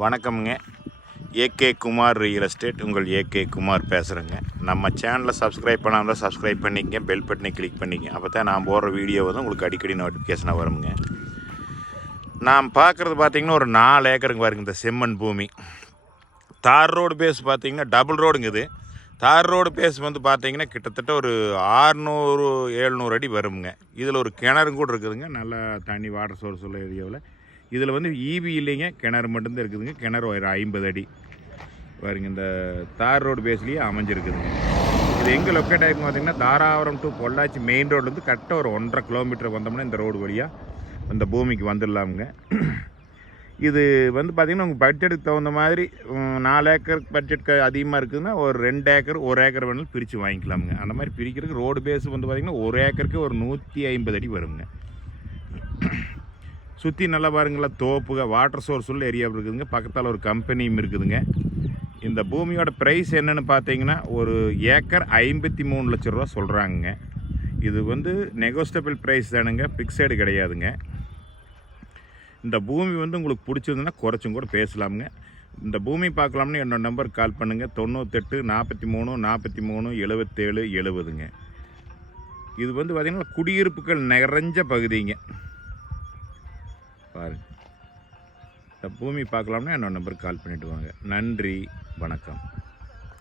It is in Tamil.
வணக்கம்ங்க. ஏகே குமார் ரியல் எஸ்டேட், உங்கள் ஏகே குமார் பேசுகிறேங்க. நம்ம சேனலை சப்ஸ்கிரைப் பண்ணாமல் சப்ஸ்கிரைப் பண்ணிக்கங்க, பெல் பட்டனை கிளிக் பண்ணிங்க. அப்போ தான் நான் போடுற வீடியோ வந்து உங்களுக்கு அடிக்கடி நோட்டிஃபிகேஷனாக வருங்க. நான் பார்க்குறது பார்த்திங்கன்னா ஒரு 4 ஏக்கருங்க பாருங்க. இந்த செம்மண் பூமி தார் ரோடு பேஸ் பார்த்திங்கன்னா டபுள் ரோடுங்குது. தார் ரோடு பேஸ் வந்து பார்த்திங்கன்னா கிட்டத்தட்ட ஒரு 600-700 அடி வருங்க. இதில் ஒரு கிணறு கூட இருக்குதுங்க, நல்லா தண்ணி வாட்டர் சோர்ஸ் உள்ள ஏரியாவில். இதில் வந்து ஈபி இல்லைங்க, கிணறு மட்டும்தான் இருக்குதுங்க. கிணறு ஒரு 50 அடி பாருங்க. இந்த தார் ரோடு பேஸ்லேயே அமைஞ்சிருக்குதுங்க. இது எங்கே லொக்கேட் ஆகிருக்கும் பார்த்திங்கன்னா, தாராபுரம் டு பொள்ளாச்சி மெயின் ரோட்லேருந்து கரெக்டாக ஒரு 1.5 கிலோமீட்டர் வந்தோம்னா இந்த ரோடு வழியாக இந்த பூமிக்கு வந்துடலாமுங்க. இது வந்து பார்த்திங்கன்னா உங்கள் பட்ஜெட்டுக்கு தகுந்த மாதிரி 4 ஏக்கர் பட்ஜெட் அதிகமாக இருக்குதுன்னா ஒரு 2 ஏக்கர் 1 ஏக்கர் வேணாலும் பிரித்து வாங்கிக்கலாமுங்க. அந்த மாதிரி பிரிக்கிறதுக்கு ரோடு பேஸ் வந்து பார்த்திங்கன்னா 1 ஏக்கருக்கு ஒரு 150 அடி வருங்க. சுற்றி நல்லா பாருங்களா, தோப்புக வாட்டர் சோர்ஸ் உள்ள ஏரியா இருக்குதுங்க. பக்கத்தால் ஒரு கம்பெனியும் இருக்குதுங்க. இந்த பூமியோட ப்ரைஸ் என்னென்னு பார்த்தீங்கன்னா ஒரு ஏக்கர் 53 லட்ச ரூபா சொல்கிறாங்க. இது வந்து நெகோஸ்டபிள் ப்ரைஸ் தானுங்க, ஃபிக்ஸடு கிடையாதுங்க. இந்த பூமி வந்து உங்களுக்கு பிடிச்சிருந்துன்னா குறைச்சும் கூட பேசலாமுங்க. இந்த பூமி பார்க்கலாம்னு என்னோடய நம்பருக்கு கால் பண்ணுங்கள். 98 43 43 77 70ங்க. இது வந்து பார்த்திங்கன்னா குடியிருப்புகள் நிறைஞ்ச பகுதிங்க பாருங்க. இந்த பூமி பார்க்கலாம்னா என்னோட நம்பருக்கு கால் பண்ணிவிட்டு வாங்க. நன்றி, வணக்கம்.